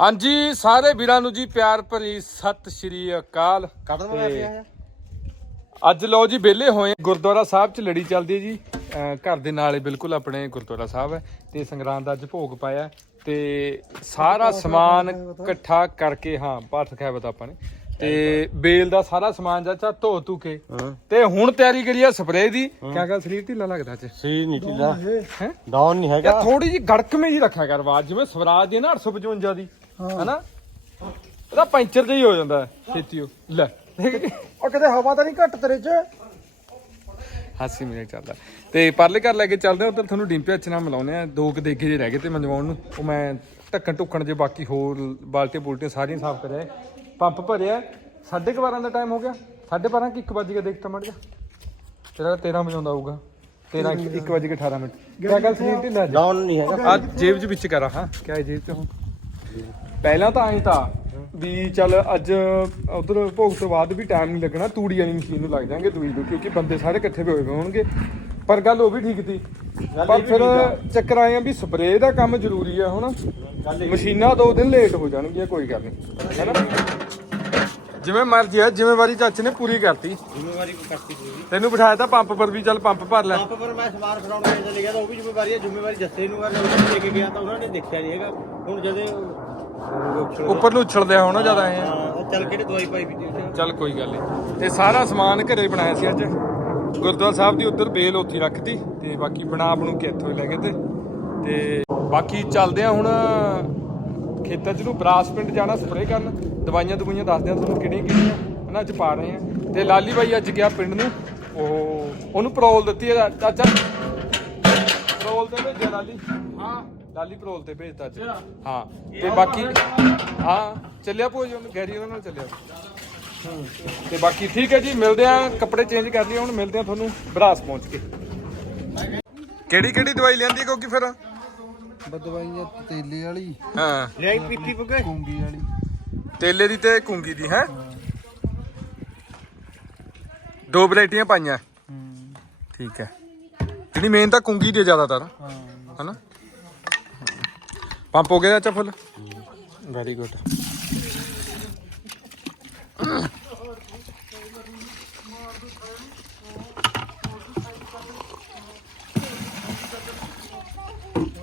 ਹਾਂਜੀ ਸਾਰੇ ਵੀਰਾਂ ਨੂੰ ਜੀ ਪਿਆਰ ਭਰੀ ਸਤਿ ਸ਼੍ਰੀ ਅਕਾਲ। ਹੈ ਅੱਜ ਲਓ ਜੀ ਵਿਹਲੇ ਹੋਏ ਹਾਂ। ਗੁਰਦੁਆਰਾ ਸਾਹਿਬ 'ਚ ਲੜੀ ਚੱਲਦੀ ਹੈ ਜੀ। ਅਹ ਘਰ ਦੇ ਨਾਲ ਹੀ ਬਿਲਕੁਲ ਆਪਣੇ ਗੁਰਦੁਆਰਾ ਸਾਹਿਬ ਹੈ ਤੇ ਸੰਗਰਾਂਦ ਦਾ ਅੱਜ ਭੋਗ ਪਾਇਆ ਤੇ ਸਾਰਾ ਸਮਾਨ ਇਕੱਠਾ ਕਰਕੇ ਹਾਂ ਪਾਠ ਰਖਿਆ ਬਤਾ ਆਪਾਂ ਨੇ। ਤੇ ਬੇਲ ਦਾ ਸਾਰਾ ਸਮਾਨ ਚਾਚਾ ਧੋ ਧੂ ਕੇ। ਹਾਂ। ਤੇ ਹੁਣ ਤਿਆਰੀ ਕਰੀ ਆ ਸਪਰੇਅ ਦੀ। ਕਿਆ ਗੱਲ ਸਰੀਰ ਢਿੱਲਾ ਲੱਗਦਾ ਅੱਜ? ਸੀ ਨਹੀਂ ਢਿੱਲਾ। ਹੈ? ਡਾਊਨ ਨਹੀਂ ਹੈਗਾ। ਥੋੜੀ ਜੀ ਗੜਕਵੇਂ ਜੀ ਰੱਖਿਆ ਕਰ ਆਵਾਜ਼। ਜਿਵੇਂ ਸਵਰਾਜ ਦੀ ਨਾ 855 ਦੀ। ਹੈਨਾ? ਉਹਦਾ ਪੈਂਚਰ ਜਿਹਾ ਹੀ ਹੋ ਜਾਂਦਾ ਹੈ, ਛੇਤੀ ਉਹ ਲੈ। ਉਹ ਕਿਤੇ ਹਵਾ ਤਾਂ ਨਹੀਂ ਘੱਟ ਤੇਰੇ 'ਚ? ਹਾਸੀ ਮੇਰੇ ਚੱਲਦਾ। ਤੇ ਪਰਲੇ ਘਰ ਲੈ ਕੇ ਚੱਲਦੇ ਆ ਉਧਰ ਤੁਹਾਨੂੰ ਡਿੰਪੇ ਅੱਛ ਨਾਲ ਮਿਲਾਉਨੇ ਆ ਦੋ ਕੁ ਦੇਖੇ ਜੇ ਰਹਿ ਗਏ ਤੇ ਮੰਜਵਾਉਣ ਨੂੰ। ਉਹ ਮੈਂ ਢੱਕਣ ਟੁੱਕਣ ਜੇ ਬਾਕੀ ਹੋਰ ਬਾਲਟੀਆਂ ਬੁਲਟੀਆਂ ਸਾਰੀਆਂ ਸਾਫ਼ ਕਰਿਆ ਪੰਪ ਭਰਿਆ ਸਾਢੇ ਕੁ ਬਾਰਾਂ ਦਾ ਟਾਈਮ ਹੋ ਗਿਆ। ਸਾਢੇ ਬਾਰਾਂ ਕਿ 1 ਵਜੇ ਕੇ ਦੇਖਤਾ ਮੜ ਜਾ ਤੇਰਾ 13 ਵਜੇ ਆਉਂਦਾ ਹੋਊਗਾ। 13 1 ਵਜੇ ਕੇ 18 ਮਿੰਟ। ਕਿਆ ਗੱਲ ਸਰੀਰ ਢਿੱਲਾ ਅੱਜ ਡਾਊਨ ਨਹੀਂ ਹੈਗਾ। ਆ ਜੇਬ 'ਚ ਵਿੱਚ ਕਰਾ ਹਾਂ। ਕਿਆ ਹੈ ਜੇਬ 'ਚ? ਹੁਣ ਪਹਿਲਾਂ ਤਾਂ ਐਂ ਤਾਂ ਵੀ ਚੱਲ ਅੱਜ ਉਧਰ ਭੋਗ ਤੋਂ ਬਾਅਦ ਵੀ ਟਾਈਮ ਨਹੀਂ ਲੱਗਣਾ ਤੂੜੀ ਵਾਲੀ ਮਸ਼ੀਨ ਨੂੰ ਲੱਗ ਜਾਾਂਗੇ ਦੂਈ ਨੂੰ ਕਿਉਂਕਿ ਬੰਦੇ ਸਾਰੇ ਇਕੱਠੇ ਹੋਏ ਹੋਏ ਹੋਣਗੇ। ਪਰ ਗੱਲ ਉਹ ਵੀ ਠੀਕ ਤੀ ਪਰ ਫਿਰ ਚੱਕਰ ਆਏ ਆ ਵੀ ਸਪਰੇਅ ਦਾ ਕੰਮ ਜ਼ਰੂਰੀ ਆ ਹੁਣ। ਮਸ਼ੀਨਾਂ ਦੋ ਦਿਨ ਲੇਟ ਹੋ ਜਾਣਗੀਆਂ ਕੋਈ ਗੱਲ ਨਹੀਂ ਹੈਨਾ? ਜਿਵੇਂ ਮਰਜ਼ੀ ਆ ਜ਼ਿੰਮੇਵਾਰੀ ਚਾਚੇ ਨੇ ਪੂਰੀ ਕਰਤੀ। ਜ਼ਿੰਮੇਵਾਰੀ ਕੋ ਕਰਤੀ ਪੂਰੀ। ਤੈਨੂੰ ਬਿਠਾਇਆ ਤਾਂ ਪੰਪ ਪਰ ਵੀ ਚੱਲ ਪੰਪ ਭਰ ਲੈ। ਆਪ ਪਰ ਮੈਂ ਸਮਾਨ ਫੜਾਉਣ ਚਲੇ ਗਿਆ ਤਾਂ ਉਹ ਵੀ ਜ਼ਿੰਮੇਵਾਰੀ ਹੈ ਜ਼ਿੰਮੇਵਾਰੀ ਜੱਸੇ ਨੂੰ ਉਹਨਾਂ ਨੇ ਲੈ ਕੇ ਗਿਆ ਤਾਂ ਉਹਨਾਂ ਨੇ ਦੇਖਿਆ ਨਹੀਂ ਹੈਗਾ। ਹੁਣ ਜਦੇ ਉੱਪਰ ਨੂੰ ਉਛਲਦੇ ਹੋਣਾ ਜ਼ਿਆਦਾ ਐ ਚੱਲ ਕਿਹੜੇ ਦਵਾਈ ਪਾਈ ਵੀ ਚੱਲ ਕੋਈ ਗੱਲ ਨਹੀਂ ਤੇ ਸਾਰਾ ਸਮਾਨ ਘਰੇ ਬਣਾਇਆ ਸੀ ਅੱਜ। ਗੁਰਦੁਆਰਾ ਸਾਹਿਬ ਦੀ ਉੱਧਰ ਬੇਲ ਉੱਥੇ ਰੱਖਤੀ ਤੇ ਬਾਕੀ ਬਣਾ ਬਣੂ ਕੇ ਇੱਥੋਂ ਹੀ ਲੈ ਗਏ ਤੇ। ਤੇ ਬਾਕੀ ਚੱਲਦੇ ਆ ਹੁਣ ਖੇਤਾਂ 'ਚ ਨੂੰ ਬਰਾਸ ਪਿੰਡ ਜਾਣਾ ਸਪਰੇਅ ਕਰਨ। ਦਵਾਈਆਂ ਦਵਾਈਆਂ ਦੱਸਦੇ ਆ ਤੁਹਾਨੂੰ ਕਿਹੜੀਆਂ ਕਿਹੜੀਆਂ ਇਹਨਾਂ 'ਚ ਪਾ ਰਹੇ ਆ। ਤੇ ਲਾਲੀ ਬਾਈ ਅੱਜ ਗਿਆ ਪਿੰਡ ਨੂੰ। ਉਹ ਉਹਨੂੰ ਪਰੋਲ ਦਿੱਤੀ ਹੈ ਚਾਚਾ। ਪਰੋਲ ਤੇ ਭੇਜਿਆ ਲਾਲੀ। ਹਾਂ। ਲਾਲੀ ਪਰੋਲ ਤੇ ਭੇਜਤਾ ਅੱਜ। ਹਾਂ। ਤੇ ਬਾਕੀ ਹਾਂ ਚੱਲਿਆ ਭੋਜ ਉਹਨੂੰ ਗੈਰੀ ਉਹਨਾਂ ਨਾਲ ਚੱਲਿਆ। ਤੇ ਬਾਕੀ ਠੀਕ ਹੈ ਜੀ ਮਿਲਦੇ ਆ ਕੱਪੜੇ ਚੇਂਜ ਕਰ ਲਈਏ ਹੁਣ ਮਿਲਦੇ ਆ ਤੁਹਾਨੂੰ ਬਰਾਸ ਪਹੁੰਚ ਕੇ। ਕਿਹੜੀ ਕਿਹੜੀ ਦਵਾਈ ਲੈਂਦੀ ਕਿਉਂਕਿ ਫਿਰ? ਬਦਵਾਈਆਂ ਤੇਲੇ ਵਾਲੀ ਹਾਂ। ਲੈ ਪੀਪੀ ਪੁਗੇ? ਕੁੰਗੀ ਵਾਲੀ। ਤੇਲੇ ਦੀ ਤੇ ਕੁੰਗੀ ਦੀ ਹੈ? ਦੋ ਵੈਰਾਈਟੀਆਂ ਪਾਈਆਂ। ਹੂੰ। ਠੀਕ ਹੈ। ਜਿਹੜੀ ਮੇਨ ਤਾਂ ਕੁੰਗੀ ਦੀ ਹੈ ਜ਼ਿਆਦਾਤਰ। ਹਾਂ। ਹਨਾ? ਪੰਪ ਹੋ ਗਿਆ ਚਾਚਾ ਫੁੱਲ ਵੈਰੀ ਗੁੱਡ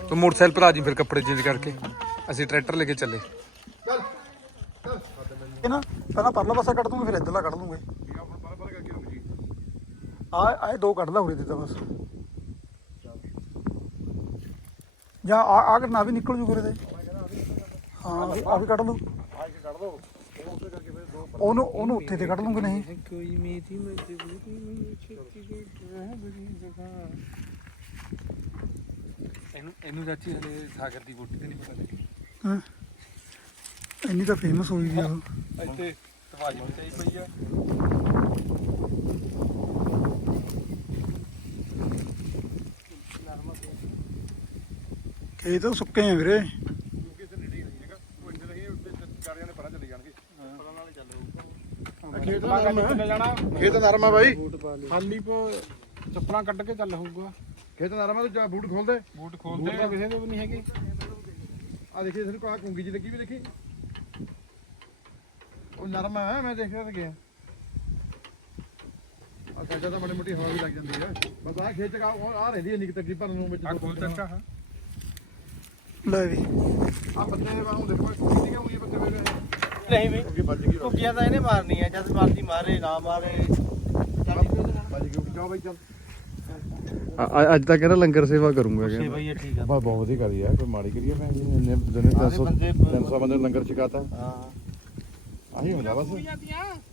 ਤੂੰ ਮੋਟਰਸਾਈਕਲ ਭਰਾ ਜੀ ਫਿਰ ਕੱਪੜੇ ਚੇਂਜ ਕਰਕੇ ਅਸੀਂ ਟਰੈਕਟਰ ਲੈ ਕੇ ਚੱਲੇ ਇਹ ਨਾ ਪਹਿਲਾਂ ਪਰਲਾ ਪਾਸਾ ਕੱਢ ਦੂੰਗੇ ਫਿਰ ਇੱਧਰਲਾ ਕੱਢ ਲੂੰਗੇ ਆ ਆ ਦੋ ਕੱਢ ਲਾ ਉਰੇ ਦੇ ਤਾਂ ਬਸ ਜਾਂ ਆ ਆ ਕਰਨਾ ਵੀ ਨਿਕਲ ਜੂ ਕਰੇ ਹਾਂ ਆ ਵੀ ਕੱਢ ਲਓ ਉਹਨੂੰ ਉਹਨੂੰ ਉੱਥੇ ਤੇ ਕੱਢ ਲੂੰਗੇ ਨਹੀਂ। ਕੋਈ ਮੇਰੀ ਮਜਬੂਰੀ ਇਹਨੂੰ ਇਹਨੂੰ ਚਾਚੀ ਹਲੇ ਸਾਗਰ ਦੀ ਬੋਟੀ ਤੇ ਨਹੀਂ ਪਤਾ ਲੱਗੀ ਹਾਂ। ਇੰਨੀ ਤਾਂ ਫੇਮਸ ਹੋਈ ਵੀ ਉਹ। ਇੱਥੇ ਤਵਾਜੀ ਮਚਾਈ ਪਈ ਆ। ਖੇਤ ਤਾਂ ਸੁੱਕੇ ਆ ਵੀਰੇ। ਖੇਤ ਨਰਮਾ ਬਾਈ। ਖਾਲੀ ਪੋ ਚੱਪਲਾਂ ਕੱਢ ਕੇ ਚੱਲ ਹੋਊਗਾ। ਖੇਤ ਨਰਮਾ ਤੂੰ ਜਾ ਬੂਟ ਖੋਲ ਦੇ ਬੂਟ ਖੋਲਦੇ। ਆ ਕਿਸੇ ਦੇ ਵੀ ਨਹੀਂ ਹੈਗੇ। ਆ ਦੇਖੀ ਇਸ ਨੂੰ ਕਹਾ ਕੁੰਗੀ ਜੀ ਲੱਗੀ ਵੀ ਦੇਖੀ। ਉਹ ਨਰਮਾ ਹੈ ਮੈਂ ਦੇਖ ਰਿਹਾ ਤਾਂ ਗਿਆ। ਆ ਸਾਡਾ ਤਾਂ ਬੜੀ ਮੋਟੀ ਹਵਾ ਵੀ ਲੱਗ ਜਾਂਦੀ ਹੈ ਬਸ ਆ ਖੇਤ ਕਾ ਆ ਰਹਿੰਦੀ ਹੈ ਨਿਕ ਤਕਰੀਬਨ ਨੂੰ ਵਿੱਚ ਆ ਖੋਲ ਚੱਕਾ ਹਾਂ ਲੈ ਵੀ ਆ ਬੰਦੇ ਵਾਂਗ ਦੇਖੋ ਕੁੰਗੀ ਦੀ ਹੋਈ ਬੰਦੇ ਮੇਰੇ ਨਹੀਂ ਵੀ ਅੱਗੇ ਵੱਜ ਗਈ ਕੁੱਕੀਆਂ ਤਾਂ ਇਹਨੇ ਮਾਰਨੀ ਆ ਜਦ ਮਰਦੀ ਮਾਰੇ ਨਾ ਮਾਰੇ। ਚੱਲ ਵੱਜ ਗਈ ਜਾਓ ਬਾਈ ਚੱਲ ਅੱਜ ਤਾਂ ਕਹਿੰਦਾ ਲੰਗਰ ਸੇਵਾ ਕਰੂੰਗਾ ਸੇ ਬਈ ਇਹ ਠੀਕ ਆ। ਬਾ ਬਹੁਤ ਹੀ ਕਰੀ ਹੈ ਕੋਈ ਮਾੜੀ ਕਰੀ ਹੈ ਮੈਂ ਇੰਨੇ ਦਿਨੇ ਆਹ ਬੰਦੇ 300 ਬੰਦੇ ਨੂੰ ਲੰਗਰ ਛਕਾਤਾ। ਹਾਂ। ਆਹੀ ਹੁੰਦਾ ਬਸ।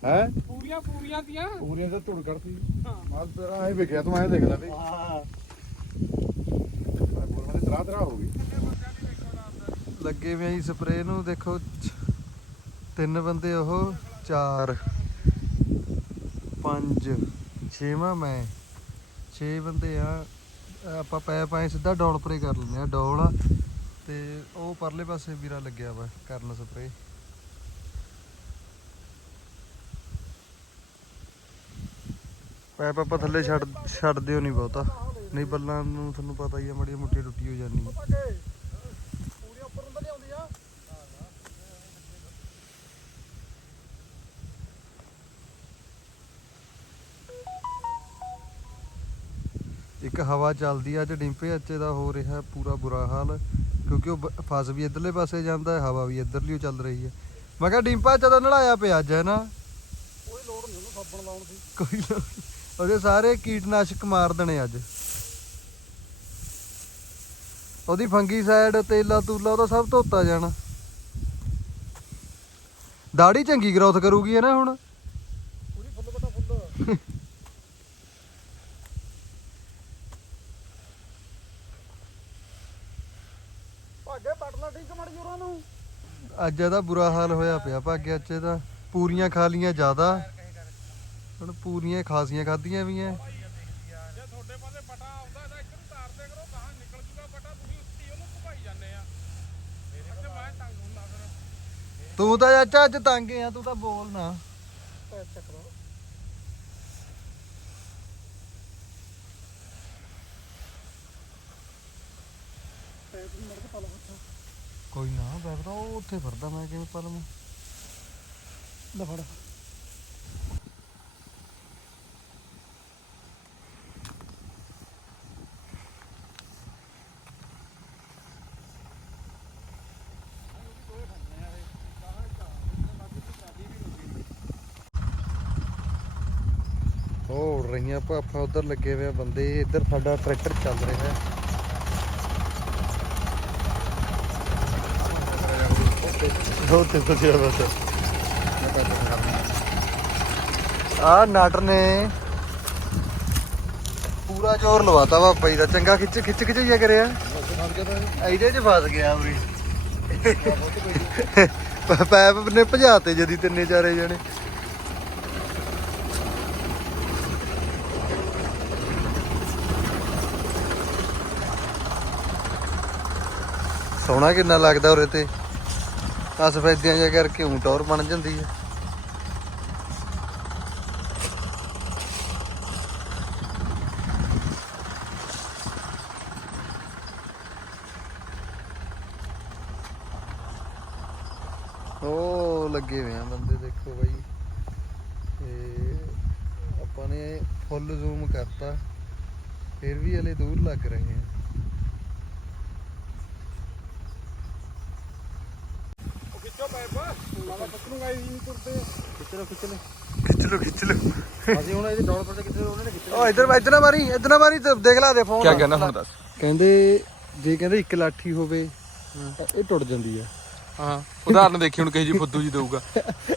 ਹੈ? ਪੂਰੀਆਂ ਪੂਰੀਆਂ ਦੀਆਂ ਪੂਰੀਆਂ ਤੇ ਧੁੜ ਕਰਤੀ ਮਾਲ ਤੇਰਾ ਐ ਵਿਕਿਆ ਤੂੰ ਐ ਦੇਖ ਲੈ ਵੀ। ਹਾਂ। ਬੋਲ ਮੈਂ ਤਰਾ ਤਰਾ ਹੋ ਗਈ। ਲੱਗੇ ਵੀ ਆਈ ਸਪਰੇਅ ਨੂੰ, ਦੇਖੋ, ਤਿੰਨ ਬੰਦੇ ਉਹ, ਚਾਰ, ਪੰਜ, ਛੇਵਾਂ ਮੈਂ। ਛੇ ਬੰਦੇ ਆ, ਆਪਾਂ ਪੈ ਪਾਏ ਸਿੱਧਾ ਡੋਲ ਪਰੇ ਕਰ ਲੈਂਦੇ ਆ, ਡੋਲ ਆ, ਤੇ ਉਹ ਪਰਲੇ ਪਾਸੇ ਵੀਰਾ ਲੱਗਿਆ ਵਾ, ਕਰਨ ਸਪਰੇ ਪੈਪ ਆਪਾਂ ਥੱਲੇ ਛੱਡ ਛੱਡ ਦਿਓ ਨਹੀਂ ਬਹੁਤਾ। ਨਹੀਂ ਬੱਲਾਂ ਨੂੰ ਤੁਹਾਨੂੰ ਪਤਾ ਹੀ ਆ ਮੜੀ ਮੋਟੀ ਟੁੱਟੀ ਹੋ ਜਾਂਦੀ ਆ ਇੱਕ ਹਵਾ ਚੱਲਦੀ ਆ ਅੱਜ ਡਿੰਪੇ ਅੱਚੇ ਦਾ ਹੋ ਰਿਹਾ ਪੂਰਾ ਬੁਰਾ ਹਾਲ ਕਿਉਂਕਿ ਉਹ ਬ- ਫਸ ਵੀ ਇਧਰਲੇ ਪਾਸੇ ਜਾਂਦਾ ਹੈ ਹਵਾ ਵੀ ਇਧਰਲੀ ਚੱਲ ਰਹੀ ਹੈ ਮੈਂ ਕਿਹਾ ਡਿੰਪਾ ਤਾਂ ਨਲਾਇਆ ਪਿਆ ਅੱਜ ਹੈ ਨਾ ਕੋਈ ਲੋੜ ਨਹੀਂ ਉਹਨੂੰ ਸਾਬਣ ਲਾਉਣ ਦੀ। ਕੋਈ ਲੋੜ ਨੀ। ਉਹਦੇ ਸਾਰੇ ਕੀਟਨਾਸ਼ਕ ਮਾਰ ਦੇਣੇ ਅੱਜ। ਉਹਦੀ ਫੰਗੀ ਸਾਈਡ ਤੇਲਾ ਤੂਲਾ ਉਹਦਾ ਸਭ ਧੋਤਾ ਜਾਣਾ। ਦਾੜੀ ਚੰਗੀ ਗਰੋਥ ਕਰੂਗੀ ਹੈ ਨਾ ਹੁਣ ਪੂਰੀ ਫੁੱਲ ਬਟਾ ਫੁੱਲ ਭਾਗੇ ਪੱਟ ਲਾ ਠੀਕ ਮੜ ਜੋਰਾਂ ਨੂੰ ਅੱਜ ਇਹਦਾ ਬੁਰਾ ਹਾਲ ਹੋਇਆ ਪਿਆ ਭਾਗਿਆ ਚ ਇਹਦਾ ਪੂਰੀਆਂ ਖਾ ਲੀਆਂ ਜ਼ਿਆਦਾ। ਹੁਣ ਪੂਰੀਆਂ ਖਾਸੀਆਂ ਖਾਧੀਆਂ ਵੀ ਐ। ਤੂੰ ਤਾਂ ਚਾਚਾ ਅੱਜ ਤੰਗ ਆ ਤੂੰ ਤਾਂ ਬੋਲ ਨਾ। ਪੈਰ ਨੂੰ ਮੜ ਕੇ ਪਾ ਲਾ ਕੋਈ ਨਾ, ਬੈਠਦਾ ਉਹ ਉੱਥੇ ਫਿਰਦਾ ਮੈਂ ਕਿਵੇਂ ਪਲਮ ਲੈ ਫੜ। ਉਹ ਰਹੀਆਂ ਭਾਫਾ ਉਧਰ ਲੱਗੇ ਹੋਏ ਆ ਬੰਦੇ, ਇੱਧਰ ਸਾਡਾ ਟਰੈਕਟਰ ਚੱਲ ਰਿਹਾ ਹੈ। ਉਹ ਤੇ ਫਸਿਆ ਬਸ ਆ ਨਟ ਨੇ ਪੂਰਾ ਜ਼ੋਰ ਲਵਾਤਾ ਬਾਬਾ ਜੀ ਦਾ। ਚੰਗਾ ਖਿੱਚ ਖਿੱਚ ਖਿੱਚ ਜਿਹਾ ਕਰਿਆ। ਐਡੇ ਚ ਫਸ ਗਿਆ ਉਰੀ। ਪੈਪ ਨੇ ਭਜਾਤੇ ਜਦੀ ਤਿੰਨੇ ਚਾਰੇ ਜਣੇ। ਸੋਹਣਾ ਕਿੰਨਾ ਲੱਗਦਾ ਉਰੇ ਤੇ। ਆ ਸਫੈਦਿਆਂ ਜਿਹਾ ਕਰਕੇ ਊਂ ਟੌਰ ਬਣ ਜਾਂਦੀ ਹੈ ਉਹ ਲੱਗੇ ਹੋਏ ਆ ਬੰਦੇ, ਦੇਖੋ ਬਾਈ। ਤੇ ਆਪਾਂ ਨੇ ਫੁੱਲ ਜ਼ੂਮ ਕਰਤਾ। ਫਿਰ ਵੀ ਹਲੇ ਦੂਰ ਲੱਗ ਰਹੇ ਆ ਉਹ ਖਿੱਚੋ ਪੈਪ ਮਾਵਾ ਪੱਕ ਨੂੰ ਗਾਈ ਨਹੀਂ ਤੁਰਦੇ ਖਿੱਚ ਲਓ ਖਿੱਚ ਲਓ ਖਿੱਚ ਲੋ ਖਿੱਚ ਲੋ ਅਸੀਂ ਹੁਣ ਇਹਦੇ ਡਾਊਨ ਪਰ ਕਿੱਥੇ ਉਹਨੇ ਨੇ ਖਿੱਚ ਓ ਇੱਧਰ ਇੱਧਰ ਨਾ ਮਾਰੀ ਇੱਧਰ ਨਾ ਮਾਰੀ ਤੇ ਦੇਖ ਲਾ ਦੇ ਫੋਨ ਕੀ ਕਹਿਣਾ ਹੁਣ ਦੱਸ। ਕਹਿੰਦੇ ਜੇ ਕਹਿੰਦੇ ਇੱਕ ਲਾਠੀ ਹੋਵੇ ਤਾਂ ਇਹ ਟੁੱਟ ਜਾਂਦੀ ਆ। ਹਾਂ ਉਦਾਹਰਨ ਦੇਖੀ ਹੁਣ ਕਹੀ ਜੀ ਫੁੱਦੂ ਜੀ ਦਊਗਾ।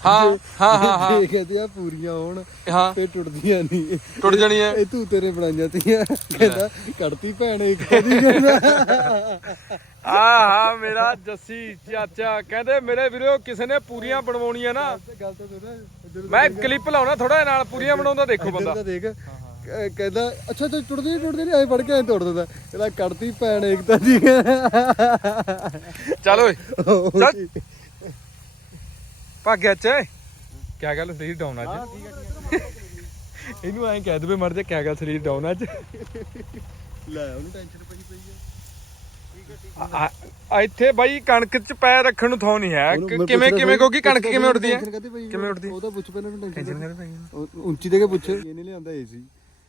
ਹਾਂ ਹਾਂ ਹਾਂ ਹਾਂ। ਜੇ ਕਹਿੰਦੇ ਆ ਪੂਰੀਆਂ ਹੋਣ ਹਾਂ। ਤੇ ਟੁੱਟਦੀਆਂ ਨਹੀਂ। ਟੁੱਟ ਜਾਣੀ ਹੈ ਇਹ ਤੂੰ ਤੇਰੇ ਬਣਾਈਆਂ ਤੀਆਂ। ਕਹਿੰਦਾ ਕੱਢਤੀ ਭੈਣ ਇੱਕ ਦੀ ਕਹਿੰਦਾ ਆ ਹਾਂ ਮੇਰਾ ਜੱਸੀ ਚਾਚਾ। ਕਹਿੰਦੇ ਮੇਰੇ ਵੀਰੋ ਕਿਸੇ ਨੇ ਪੂਰੀਆਂ ਬਣਵਾਉਣੀਆਂ ਨਾ। ਗੱਲ ਤਾਂ ਸੁਣ ਇੱਧਰ ਮੈਂ ਕਲਿੱਪ ਲਾਉਣਾ ਥੋੜਾ ਨਾਲ ਪੂਰੀਆਂ ਬਣਾਉਂਦਾ ਦੇਖੋ ਬੰਦਾ। ਦੇਖ ਕਹਿੰਦਾ ਅੱਛਾ ਤੇ ਟੁੱਟਦੀ ਟੁੱਟਦੀ ਨਹੀਂ ਐ ਫੜ ਕੇ ਐ ਤੋੜ ਦਿੰਦਾ। ਕਹਿੰਦਾ ਕੱਢਤੀ ਭੈਣ ਏਕਤਾ ਦੀ। ਚੱਲ ਓਏ। ਚੱਲ। ਭਾਗਿਆ ਚ ਕੀ ਗੱਲ ਸਰੀਰ ਡਾਊਨ ਅੱਜ। ਇਹਨੂੰ ਐਂ ਕਹਿ ਦਵੇ ਮਰ ਜਾ ਕੀ ਗੱਲ ਸਰੀਰ ਡਾਊਨ ਅੱਜ। ਲੈ ਉਹਨੂੰ ਟੈਨਸ਼ਨ ਪਈ ਪਈ ਆ। ਆ- ਆ ਇੱਥੇ ਬਾਈ ਕਣਕ ਚ ਪੈਰ ਰੱਖਣ ਨੂੰ ਥਾਂ ਨਹੀਂ ਹੈ। ਕਿ- ਕਿਵੇਂ ਕਿਵੇਂ ਕਿਉਂਕਿ ਕਣਕ ਕਿਵੇਂ ਉੱਡਦੀ ਹੈ? ਕਿਵੇਂ ਉੱਡਦੀ? ਉਹ ਤਾਂ ਪੁੱਛ ਪਹਿਲਾਂ ਨੂੰ ਟੈਨਸ਼ਨ ਉੱਚੀ ਦੇ ਕੇ ਪੁੱਛ ਇਹ ਨਹੀਂ ਲਿਆਂਦਾ ਏਸੀ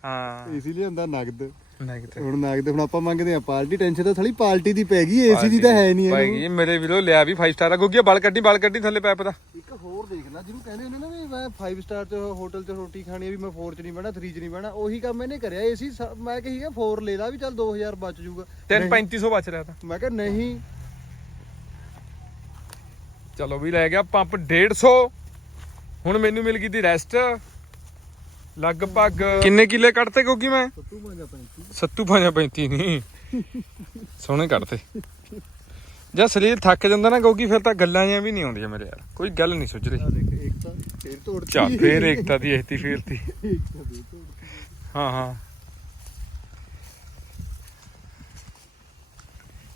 ਹਾਂ। ਏਸੀ ਲਿਆਂਦਾ ਨਗਦ। ਕਿਤੇ ਹੁਣ ਨਗਦ ਹੁਣ ਆਪਾਂ ਮੰਗਦੇ ਆ ਪਾਰਟੀ ਟੈਨਸ਼ਨ ਤਾਂ ਥਲੀ ਪਾਰਟੀ ਦੀ ਪੈ ਗਈ ਏਸੀ ਦੀ ਤਾਂ ਹੈ ਨਹੀਂ ਭਾਈ ਜੀ ਮੇਰੇ ਵੀਰੋ ਲਿਆ ਵੀ 5 ਸਟਾਰ ਆ ਕਿਉਂਕਿ ਬਲ ਕੱਢੀ ਬਲ ਕੱਢੀ ਥੱਲੇ ਪੈਪ ਦਾ। ਇੱਕ ਹੋਰ ਦੇਖਣਾ ਜਿਹਨੂੰ ਕਹਿੰਦੇ ਹੁੰਦੇ ਨਾ ਵੀ ਮੈਂ 5 ਸਟਾਰ ਚ ਹੋਟਲ ਚ ਰੋਟੀ ਖਾਣੀ ਆ ਵੀ ਮੈਂ 4 ਚ ਨਹੀਂ ਬਹਿਣਾ 3 ਚ ਨਹੀਂ ਬਹਿਣਾ ਉਹੀ ਕੰਮ ਇਹਨੇ ਕਰਿਆ। ਏਸੀ ਮੈਂ ਕਹੀ ਗਿਆ 4 ਲੈ ਲਾ ਵੀ ਚੱਲ 2000 ਬਚ ਜਾਊਗਾ। 3 3500 ਬਚ ਰਿਹਾ ਤਾਂ। ਮੈਂ ਕਿਹਾ ਨਹੀਂ। ਚਲੋ ਵੀ ਲੈ ਗਿਆ ਪੰਪ 150 ਹੁਣ ਮੈਨੂੰ ਮਿਲ ਗਈ ਦੀ ਰੈਸਟ ਲਗਭਗ ਕਿੰਨੇ ਕਿੱਲੇ ਕੱਢਤੇ ਕਿਉਂਕਿ ਮੈਂ? ਸੱਤੂ ਪੰਜਾ 35 ਸੱਤੂ ਪੰਜਾ 35 ਨਹੀਂ। ਸੋਹਣੇ ਕੱਢਤੇ ਜਾਂ ਸਰੀਰ ਥੱਕ ਜਾਂਦਾ ਨਾ ਕਿਉਂਕਿ ਫਿਰ ਤਾਂ ਗੱਲਾਂ ਜਾਂ ਵੀ ਨਹੀਂ ਆਉਂਦੀਆਂ ਮੇਰੇ ਯਾਰ। ਕੋਈ ਗੱਲ ਨਹੀਂ ਸੁੱਝ ਰਹੀ। ਆ ਦੇਖ ਇੱਕ ਤਾਂ ਫੇਰ ਤੋੜਤੀ। ਚਾ ਫੇਰ ਏਕਤਾ ਦੀ ਇਹਤੀ ਫੇਰਤੀ ਹਾਂ ਹਾਂ।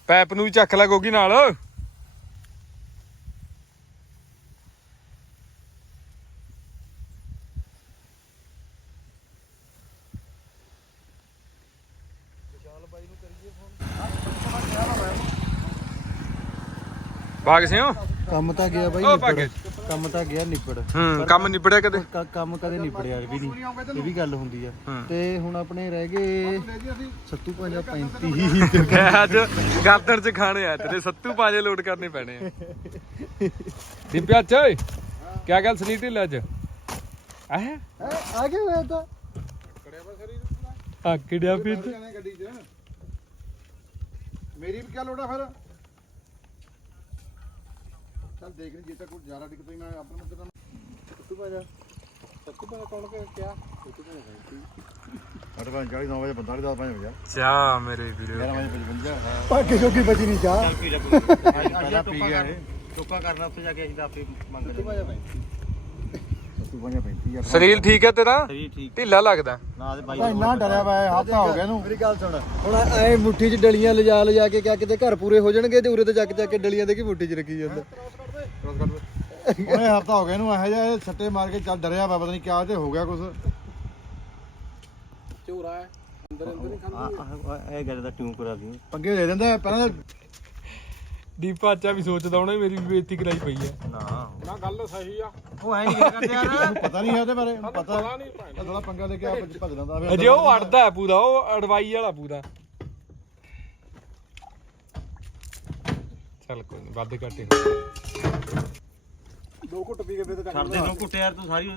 ਪੈਪ ਨੂੰ ਵੀ ਚੱਕ ਲੈ ਗੋਗੀ ਨਾਲ। ਭਾਗ ਸਿਓ? ਕੰਮ ਤਾਂ ਗਿਆ ਬਾਈ ਉਹ ਨਿਬੜ। ਭਾਗੇ ਕੰਮ ਤਾਂ ਗਿਆ ਨਿਬੜ। ਹੂੰ ਕੰਮ ਨਿਬੜਿਆ ਕਦੇ? ਕ- ਕੰਮ ਕਦੇ ਨਿਬੜਿਆ ਵੀ ਨਹੀਂ। ਇਹ ਵੀ ਗੱਲ ਹੁੰਦੀ ਆ। ਹੂੰ। ਤੇ ਹੁਣ ਆਪਣੇ ਰਹਿ ਗਏ ਸੱਤੂ ਪੰਜਾ 35 ਅੱਜ ਗਾਦੜ ਚ ਖਾਣੇ ਆ ਤੇਰੇ ਸੱਤੂ ਪਾਜੇ ਲੋਡ ਕਰਨੇ ਪੈਣੇ ਆ। ਡਿੰਪਿਆ ਚ ਓਏ ਕੀ ਗੱਲ ਸਨੀ ਢਿੱਲ ਅੱਜ? ਆਹ ਆ ਗਿਆ ਹੋਇਆ ਤਾਂ। ਆ ਕਿੜਿਆ ਫਿਰ ਜਾਣੇ ਗੱਡੀ 'ਚ ਮੇਰੀ ਵੀ ਕਿਆ ਲੋੜ ਆ ਫਿਰ? ਚੱਲ ਦੇਖ ਲਈ ਜੇ ਤਾਂ ਕੋਈ ਜ਼ਿਆਦਾ ਦਿੱਕਤ ਹੋਈ ਮੈਂ ਆਪਣੇ ਮੁੱਦੇ ਨਾਲ ਸੱਤੂ ਪੰਜਾ ਸੱਤੂ ਪੰਜਾ ਕੌਣ ਕਿ ਕਿਆ? ਸੱਤੂ ਪੰਜਾ ਸਾਡੇ ਕੋਲ 40 9 ਵਜੇ 45 10 5 ਵਜੇ ਚਾ ਮੇਰੇ ਵੀਰੋ। 11 ਵਜੇ 55 ਭਾਗੇ ਜੋਗੀ ਬਚੀ ਨਹੀਂ ਚਾਹ। ਚੱਲ ਪੀ ਜਾ ਪਹਿਲਾਂ ਪੀ ਗਿਆ ਇਹ। ਟੋਕਾ ਕਰਨਾ ਉੱਥੇ ਜਾ ਕੇ ਅਸੀਂ ਤਾਂ ਆਪੇ ਮੰਗ ਲੈਂਦੇ। ਸੱਤੂ 5 35 ਆ ਸਰੀਰ ਠੀਕ ਹੈ ਤੇਰਾ? ਠੀਕ। ਢਿੱਲਾ ਲੱਗਦਾ। ਨਾ ਦੇ ਬਾਈ ਇੰਨਾ ਡਰਿਆ ਵਾ ਹਫਤਾ ਹੋ ਗਿਆ ਇਹਨੂੰ। ਮੇਰੀ ਗੱਲ ਸੁਣ। ਹੁਣ ਐ ਮੁੱਠੀ 'ਚ ਡਲੀਆਂ ਲਿਜਾ ਲਿਜਾ ਕੇ ਕਿਆ ਕਿਤੇ ਘਰ ਪੂਰੇ ਹੋ ਜਾਣਗੇ ਤੇ ਉਰੇ ਤੇ ਚੱਕ ਚੱਕ ਕੇ ਡਲੀਆਂ ਦੇ ਕੀ ਮੁੱਠੀ 'ਚ ਰੱਖੀ ਜਾਂਦਾ। ਉਹਨੇ ਹਫਤਾ ਹੋ ਗਿਆ ਇਹਨੂੰ ਇਹੋ ਜਿਹਾ ਸੱਟੇ ਮਾਰ ਕੇ ਚੱਲ ਡਰਿਆ ਵਾ ਪਤਾ ਨਹੀਂ ਕਿਆ ਤੇ ਹੋ ਗਿਆ ਕੁਝ ਇਹ ਗੱਲ ਦਾ ਟਿਊਨ ਕਰਾ ਦਿਓ। ਪੰਗੇ ਦੇ ਦਿੰਦਾ ਪਹਿਲਾਂ ਦੀਪਾ ਅੱਛਾ ਵੀ ਸੋਚਦਾ ਉਹਨੇ ਮੇਰੀ ਵੀ ਬੇਇੱਜ਼ਤੀ ਕਰਾਈ ਪਈ ਆ ਨਾ। ਨਾ ਗੱਲ ਸਹੀ ਆ। ਉਹ ਐ ਨਹੀਂ ਕਰਦੇ ਯਾਰ। ਪਤਾ ਨਹੀਂ ਹੈ ਉਹਦੇ ਬਾਰੇ ਇਹਨੂੰ ਪਤਾ ਨਹੀਂ ਥੋੜਾ ਪੰਗਾ ਲੈ ਕੇ ਆ ਭੱਜ ਭੱਜ ਲੈਂਦਾ ਫਿਰ ਅਜੇ ਉਹ ਅੜਦਾ ਹੈ ਪੂਰਾ ਉਹ ਅੜਵਾਈ ਵਾਲਾ ਪੂਰਾ। ਚੱਲ ਕੋਈ ਨਹੀਂ ਵੱਧ ਘੱਟ ਹੀ ਛੱਡ ਦੇ ਦੋ ਘੁੱਟੇ ਯਾਰ ਤੂੰ ਸਾਰੀ